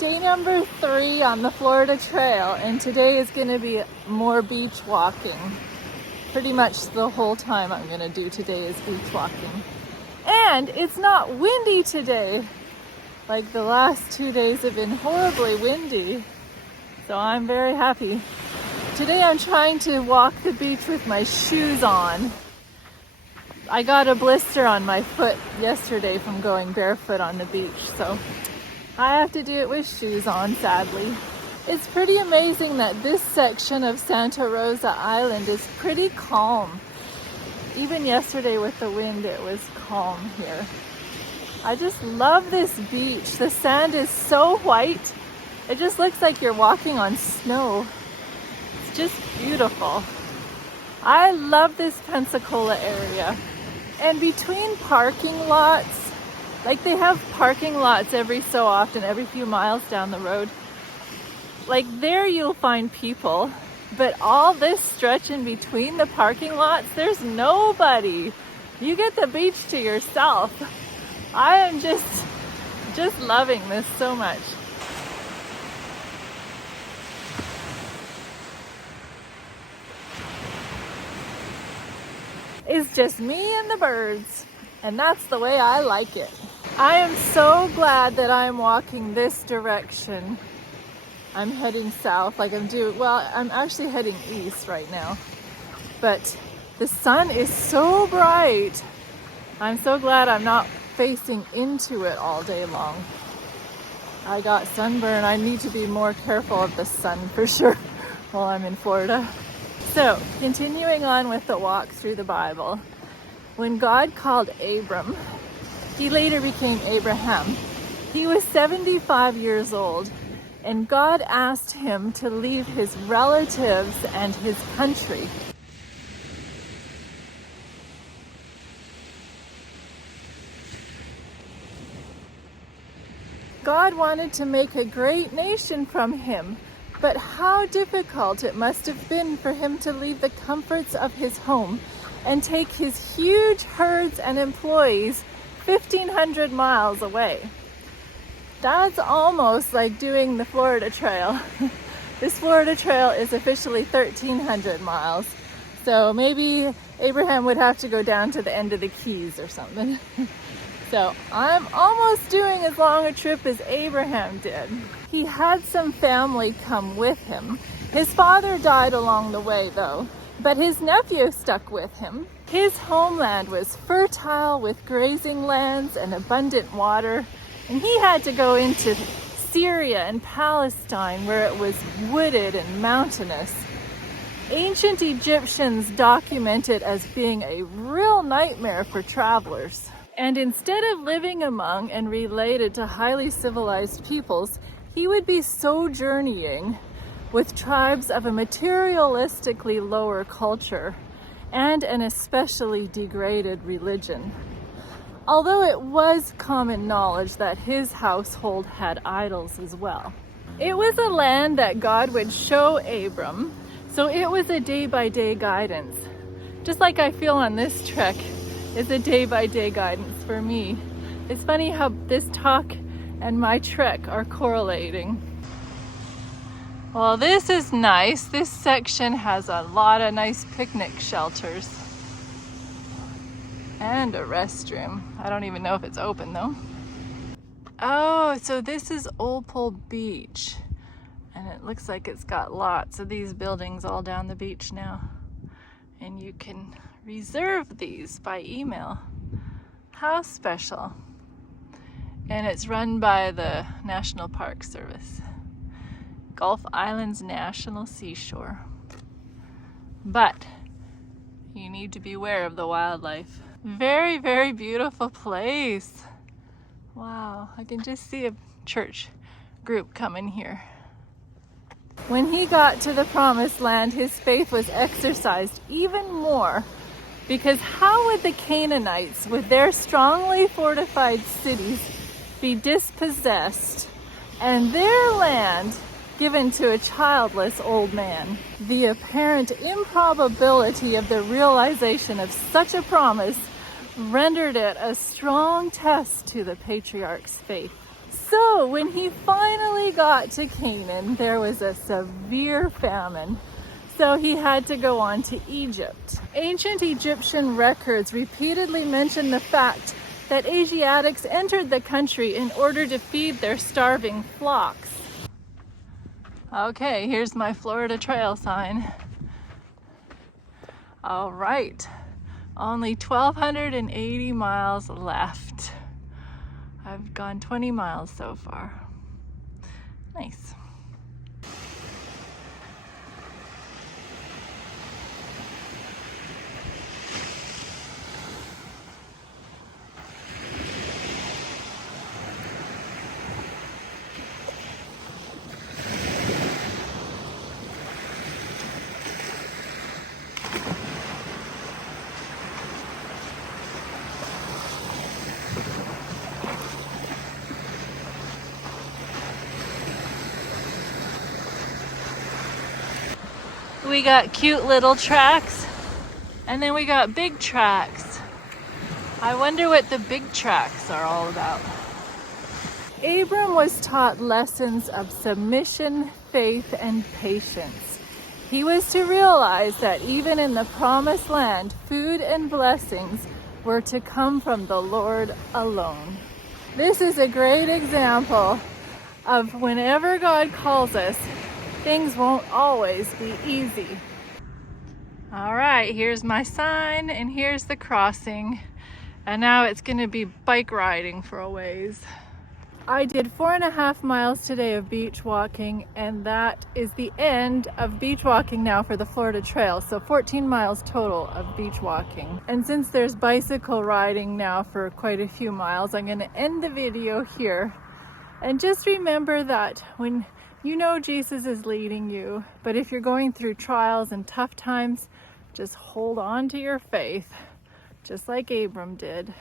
Day number 3 on the Florida Trail, and today is going to be more beach walking. Pretty much the whole time I'm going to do today is beach walking. And it's not windy today. Like the last 2 days have been horribly windy. So I'm very happy. Today I'm trying to walk the beach with my shoes on. I got a blister on my foot yesterday from going barefoot on the beach, so I have to do it with shoes on, sadly. It's pretty amazing that this section of Santa Rosa Island is pretty calm. Even yesterday with the wind, it was calm here. I just love this beach. The sand is so white. It just looks like you're walking on snow. It's just beautiful. I love this Pensacola area. And between parking lots, like they have parking lots every so often, every few miles down the road. Like there you'll find people, but all this stretch in between the parking lots, there's nobody. You get the beach to yourself. I am just loving this so much. It's just me and the birds, and that's the way I like it. I am so glad that I'm walking this direction. I'm heading south I'm actually heading east right now. But the sun is so bright. I'm so glad I'm not facing into it all day long. I got sunburn. I need to be more careful of the sun for sure while I'm in Florida. So, continuing on with the walk through the Bible. When God called Abram, he later became Abraham. He was 75 years old, and God asked him to leave his relatives and his country. God wanted to make a great nation from him, but how difficult it must have been for him to leave the comforts of his home and take his huge herds and employees 1,500 miles away. That's almost like doing the Florida Trail. This Florida Trail is officially 1,300 miles. So maybe Abraham would have to go down to the end of the Keys or something. So I'm almost doing as long a trip as Abraham did. He had some family come with him. His father died along the way though, but his nephew stuck with him. His homeland was fertile with grazing lands and abundant water, and he had to go into Syria and Palestine where it was wooded and mountainous. Ancient Egyptians document it as being a real nightmare for travelers. And instead of living among and related to highly civilized peoples, he would be sojourning with tribes of a materialistically lower culture and an especially degraded religion. Although it was common knowledge that his household had idols as well. It was a land that God would show Abram, so it was a day-by-day guidance. Just like I feel on this trek, it's a day-by-day guidance for me. It's funny how this talk and my trek are correlating. Well, this is nice. This section has a lot of nice picnic shelters. And a restroom. I don't even know if it's open though. Oh, so this is Opal Beach. And it looks like it's got lots of these buildings all down the beach now. And you can reserve these by email. How special. And it's run by the National Park Service. Gulf Islands National Seashore. But you need to beware of the wildlife. Very, very beautiful place. Wow, I can just see a church group coming here. When he got to the promised land, his faith was exercised even more, because how would the Canaanites, with their strongly fortified cities, be dispossessed and their land given to a childless old man? The apparent improbability of the realization of such a promise rendered it a strong test to the patriarch's faith. So when he finally got to Canaan, there was a severe famine. So he had to go on to Egypt. Ancient Egyptian records repeatedly mention the fact that Asiatics entered the country in order to feed their starving flocks. Okay, here's my Florida Trail sign. All right, only 1,280 miles left. I've gone 20 miles so far. Nice. We got cute little tracks, and then we got big tracks. I wonder what the big tracks are all about. Abram was taught lessons of submission, faith, and patience. He was to realize that even in the promised land, food and blessings were to come from the Lord alone. This is a great example of whenever God calls us, things won't always be easy. All right, here's my sign and here's the crossing. And now it's gonna be bike riding for a ways. I did 4.5 miles today of beach walking, and that is the end of beach walking now for the Florida Trail. So 14 miles total of beach walking. And since there's bicycle riding now for quite a few miles, I'm gonna end the video here. And just remember that when you know Jesus is leading you, but if you're going through trials and tough times, just hold on to your faith, just like Abram did.